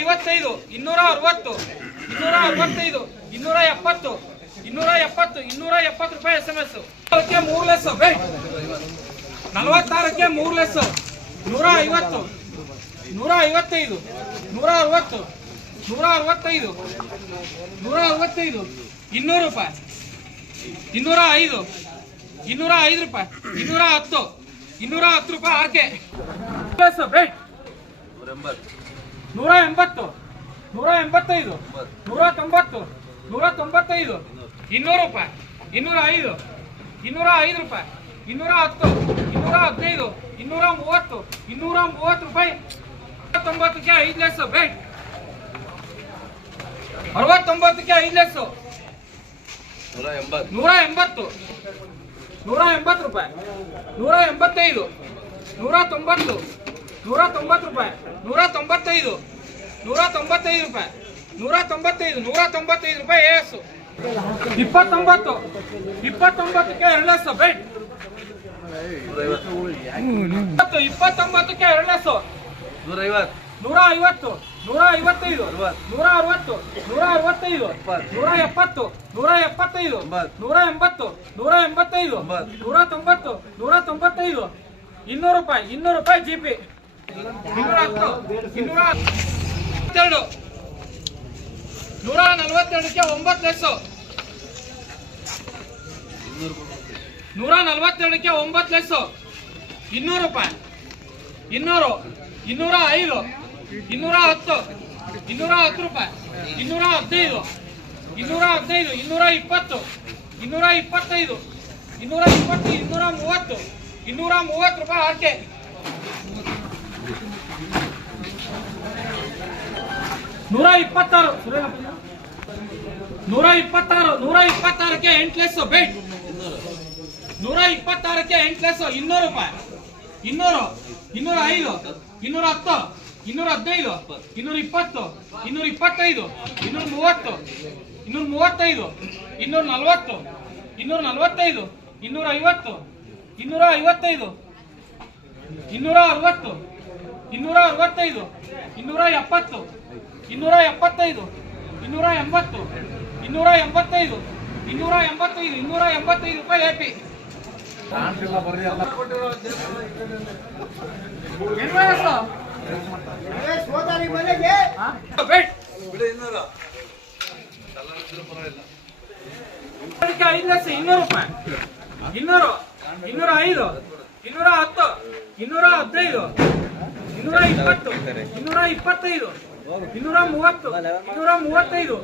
ಐವತ್ತೈದು, ಇನ್ನೂರ ಅರವತ್ತು, ಇನ್ನೂರ ಅರವತ್ತೈದು, ಇನ್ನೂರ ಎಪ್ಪತ್ತು ಇನ್ನೂರ ಎಪ್ಪತ್ತು ಇನ್ನೂರ ಎಪ್ಪತ್ತು ರೂಪಾಯಿ ಎಸ್ ಎಂ ಎಸ್ ಮೂರು ಲೆಸ್ ನಲವತ್ತಾರಕ್ಕೆ ಮೂರು ಲೆಸ್ ನೂರ ಐವತ್ತು, ನೂರ ಐವತ್ತೈದು, ನೂರ ಅರವತ್ತು, ನೂರ ಅರವತ್ತೈದು ನೂರ ಅರವತ್ತೈದು, ಇನ್ನೂರು ರೂಪಾಯಿ. ಇನ್ನೂರ ಐದು ಇನ್ನೂರ ಐದು ರೂಪಾಯಿ. ಇನ್ನೂರ ಹತ್ತು ಇನ್ನೂರ ಹತ್ತು ರೂಪಾಯಿ ಆರ್ಕೆ ನೂರ ಎಂಬತ್ತು ನೂರ ಎಂಬತ್ತೈದು ನೂರ ತೊಂಬತ್ತು ನೂರ ತೊಂಬತ್ತೈದು ಇನ್ನೂರು ರೂಪಾಯಿ. ಇನ್ನೂರ ಐದು ಇನ್ನೂರ ಐದು ರೂಪಾಯಿ. ಇನ್ನೂರ ಹತ್ತು ಇನ್ನೂರ ಹದಿನೈದು ಇನ್ನೂರ ಮೂವತ್ತು ಇನ್ನೂರ ಮೂವತ್ತು ರೂಪಾಯಿ. ತೊಂಬತ್ತಕ್ಕೆ ಐದು ಲೆಸ್ ಬ್ರೇಕ್ ಅರವತ್ತೊಂಬತ್ತಕ್ಕೆ ಐದು ಲಕ್ಷ. ನೂರ ಎಂಬತ್ತು ನೂರ ಎಂಬತ್ತು ರೂಪಾಯಿ. ನೂರ ಎಂಬತ್ತೈದು ನೂರ ತೊಂಬತ್ತು ನೂರ ತೊಂಬತ್ತು ರೂಪಾಯಿ ನೂರ ತೊಂಬತ್ತೈದು ನೂರ ತೊಂಬತ್ತೈದು ರೂಪಾಯಿ ನೂರ ತೊಂಬತ್ತೈದು ನೂರ ತೊಂಬತ್ತೈದು ರೂಪಾಯಿ ಎ ಎಸ್ ಇಪ್ಪತ್ತೊಂಬತ್ತು ಇಪ್ಪತ್ತೊಂಬತ್ತಕ್ಕೆ ಎರಡು ಲಕ್ಷ ಬೇಟ್ ಇಪ್ಪತ್ತು ಇಪ್ಪತ್ತೊಂಬತ್ತಕ್ಕೆ ಎರಡು ಲಕ್ಷ ನೂರ ಐವತ್ತು ನೂರ ಐವತ್ತು ನೂರ ಐವತ್ತೈದು. ನೂರ ಅರವತ್ತು ನೂರ ಅರವತ್ತೈದು. ನೂರ ಎಪ್ಪತ್ತು ನೂರ ಎಪ್ಪತ್ತೈದು. ನೂರ ಎಂಬತ್ತು ನೂರ ಎಂಬತ್ತೈದು. ನೂರ ತೊಂಬತ್ತು ನೂರ ತೊಂಬತ್ತೈದು ಇನ್ನೂರು ರೂಪಾಯಿ ಇನ್ನೂರು ರೂಪಾಯಿ ಜಿ ಪಿ ಇನ್ನೂರ ನೂರ ನಲವತ್ತೆರಡಕ್ಕೆ ಒಂಬತ್ತು ಲೆಸ್ ನೂರ ನಲವತ್ತೆರಡಕ್ಕೆ ಒಂಬತ್ತು ಲೆಸ್ಸು ಇನ್ನೂರು ರೂಪಾಯಿ. ಇನ್ನೂರು, ಇನ್ನೂರ ಐದು, ಇನ್ನೂರ ಹತ್ತು ಇನ್ನೂರ ಹತ್ತು ರೂಪಾಯಿ. ಇನ್ನೂರ ಹದಿನೈದು ಇನ್ನೂರ ಹದಿನೈದು, ಇನ್ನೂರ ಇಪ್ಪತ್ತು, ಇನ್ನೂರ ಇಪ್ಪತ್ತೈದು, ಇನ್ನೂರ ಇಪ್ಪತ್ತು, ಇನ್ನೂರ ಮೂವತ್ತು ಇನ್ನೂರ ಮೂವತ್ತು ರೂಪಾಯಿ ಆರ್ಕೆ ನೂರ ಇಪ್ಪತ್ತಾರು ನೂರ ಇಪ್ಪತ್ತಾರು, ನೂರ ಇಪ್ಪತ್ತಾರಕ್ಕೆ ಎಂಟ್ಲೆಸ್ ಬೇಟ್ ನೂರ ಇಪ್ಪತ್ತಾರಕ್ಕೆ ಎಂಟ್ಲೆಸ್ ಇನ್ನೂರು ರೂಪಾಯಿ. ಇನ್ನೂರು, ಇನ್ನೂರ ಐದು, ಇನ್ನೂರ ಹತ್ತು, ಇನ್ನೂರ ಹದಿನೈದು, ಇನ್ನೂರ ಇಪ್ಪತ್ತು, ಇನ್ನೂರ ಇಪ್ಪತ್ತೈದು, ಇನ್ನೂರ ಮೂವತ್ತು, ಇನ್ನೂರ ಮೂವತ್ತೈದು, ಇನ್ನೂರ ನಲವತ್ತು, ಇನ್ನೂರ ನಲವತ್ತೈದು, ಇನ್ನೂರ ಐವತ್ತು, ಇನ್ನೂರ ಐವತ್ತೈದು, ಇನ್ನೂರ ಅರವತ್ತು. ಇನ್ನೂರ ಅರವತ್ತೈದು ಇನ್ನೂರ ಎಪ್ಪತ್ತು ಇನ್ನೂರ ಎಪ್ಪತ್ತೈದು ಇನ್ನೂರ ಎಂಬತ್ತು ಇನ್ನೂರ ಎಂಬತ್ತೈದು ಇನ್ನೂರ ಎಂಬತ್ತೈದು ಇನ್ನೂರ ಎಂಬತ್ತೈದು ರೂಪಾಯಿ ಎ ಪಿ ಐದು ಇನ್ನೂರು ರೂಪಾಯಿ. ಇನ್ನೂರು ಇನ್ನೂರ ಐದು ಇನ್ನೂರ ಹತ್ತು ಇನ್ನೂರ ಹದಿನೈದು ಇನ್ನೂರ ಇಪ್ಪತ್ತು ಇನ್ನೂರ ಇಪ್ಪತ್ತೈದು ಇನ್ನೂರ ಮೂವತ್ತು ಇನ್ನೂರ ಮೂವತ್ತೈದು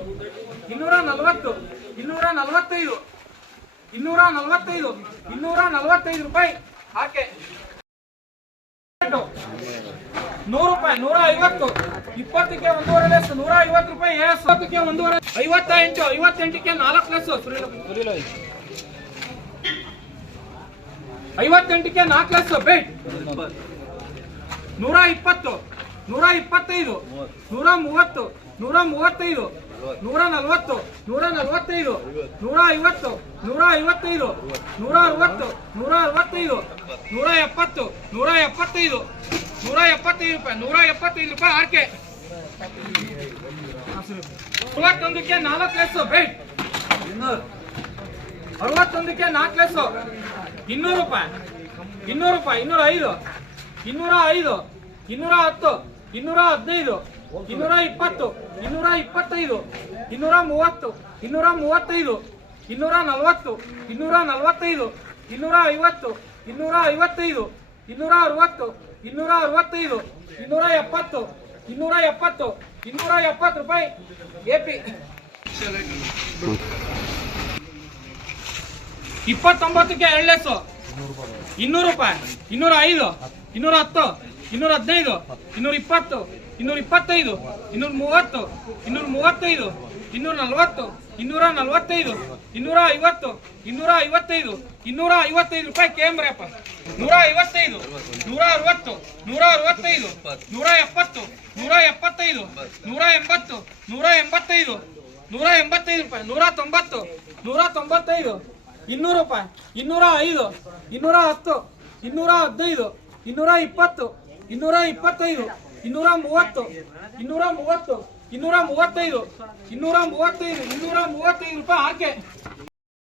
ಇನ್ನೂರ ನಲವತ್ತು ಇನ್ನೂರ ನಲವತ್ತೈದು ಇನ್ನೂರ ನಲವತ್ತೈದು ಇನ್ನೂರ ನಲವತ್ತೈದು ರೂಪಾಯಿ. ಹಾಕೆ ನೂರು ರೂಪಾಯಿ ನೂರ ಐವತ್ತು ಇಪ್ಪತ್ತಕ್ಕೆ ಒಂದೂವರೆ ಲೆಸ್ ನೂರ ಐವತ್ತು ರೂಪಾಯಿ ಎಪ್ಪತ್ತಕ್ಕೆ ಒಂದೂವರೆ ಐವತ್ತ ಐವತ್ತೆಂಟು, ಐವತ್ತೆಂಟಕ್ಕೆ ನಾಲ್ಕು ಲೆಸ್ ಐವತ್ತೆಂಟಕ್ಕೆ ನಾಲ್ಕು ಲೆಸ್ ಬೇಟ್ ನೂರ ಇಪ್ಪತ್ತು, ನೂರ ಇಪ್ಪತ್ತೈದು, ನೂರ ಮೂವತ್ತು, ನೂರ ಮೂವತ್ತೈದು, ನೂರ ನಲವತ್ತು, ನೂರ ನಲವತ್ತೈದು, ನೂರ ಐವತ್ತು, ನೂರ ಐವತ್ತೈದು, ನೂರ ಅರವತ್ತು, ನೂರ ಅರವತ್ತೈದು, ನೂರ ಎಪ್ಪತ್ತು, ನೂರ ಎಪ್ಪತ್ತೈದು ನೂರ ಎಪ್ಪತ್ತೈದು ರೂಪಾಯಿ, ನೂರ ಎಪ್ಪತ್ತೈದು ರೂಪಾಯಿ ಆರ್ಕೆ. ಅರವತ್ತೊಂದಕ್ಕೆ ನಾಲ್ಕು ಲೆಸ್ಸು ಬೇಟ್ ಅರವತ್ತೊಂದಕ್ಕೆ ನಾಲ್ಕು ಲೆಸ್ಸು ಇನ್ನೂರು ರೂಪಾಯಿ ಇನ್ನೂರು ರೂಪಾಯಿ ಇನ್ನೂರ ಐದು ಇನ್ನೂರ ಐದು ಇನ್ನೂರ ಹತ್ತು ಇನ್ನೂರ ಹದಿನೈದು ಇನ್ನೂರ ಇಪ್ಪತ್ತು ಇನ್ನೂರ ಇಪ್ಪತ್ತೈದು ಇನ್ನೂರ ಮೂವತ್ತು ಇನ್ನೂರ ಮೂವತ್ತೈದು ಇನ್ನೂರ ನಲವತ್ತು ಇನ್ನೂರ ನಲವತ್ತೈದು ಇನ್ನೂರ ಐವತ್ತು ಇನ್ನೂರ ಐವತ್ತೈದು ಇನ್ನೂರ ಅರವತ್ತು ಇನ್ನೂರ ಅರವತ್ತೈದು ಇನ್ನೂರ ಎಪ್ಪತ್ತು ಇನ್ನೂರ ಎಪ್ಪತ್ತು ಇನ್ನೂರ ಎಪ್ಪತ್ತು ರೂಪಾಯಿ ಎ ಪಿ ಇಪ್ಪತ್ತೊಂಬತ್ತಕ್ಕೆ ಎರಡು ಲೆಸ್ಸು ಇನ್ನೂರು ರೂಪಾಯಿ ಇನ್ನೂರ ಐದು ಇನ್ನೂರ ಹತ್ತು ಇನ್ನೂರ ಹದಿನೈದು ಇನ್ನೂರ ಇಪ್ಪತ್ತು ಇನ್ನೂರ ಇಪ್ಪತ್ತೈದು ಇನ್ನೂರ ಮೂವತ್ತು ಇನ್ನೂರ ಮೂವತ್ತೈದು ಇನ್ನೂರ ನಲವತ್ತು ಇನ್ನೂರ ನಲವತ್ತೈದು ಇನ್ನೂರ ಐವತ್ತು ಇನ್ನೂರ ಐವತ್ತೈದು ಇನ್ನೂರ ಐವತ್ತೈದು ರೂಪಾಯಿ ಕೇಂಬ್ರಪ್ಪ ನೂರ ಐವತ್ತೈದು ನೂರ ಅರವತ್ತು ನೂರ ಅರವತ್ತೈದು ನೂರ ಎಪ್ಪತ್ತು ನೂರ ಎಪ್ಪತ್ತೈದು ನೂರ ಎಂಬತ್ತು ನೂರ ಎಂಬತ್ತೈದು ನೂರ ಎಂಬತ್ತೈದು ರೂಪಾಯಿ ನೂರ ತೊಂಬತ್ತು ನೂರ ತೊಂಬತ್ತೈದು ಇನ್ನೂರು ರೂಪಾಯಿ ಇನ್ನೂರ ಐದು ಇನ್ನೂರ ಹತ್ತು ಇನ್ನೂರ ಹದಿನೈದು ಇನ್ನೂರ ಇಪ್ಪತ್ತು ಇನ್ನೂರ ಇಪ್ಪತ್ತೈದು ಇನ್ನೂರ ಮೂವತ್ತು ಇನ್ನೂರ ಮೂವತ್ತು ಇನ್ನೂರ ಮೂವತ್ತೈದು ಇನ್ನೂರ ಮೂವತ್ತೈದು ಇನ್ನೂರ ಮೂವತ್ತೈದು ರೂಪಾಯಿ ಆರ್ಕೆ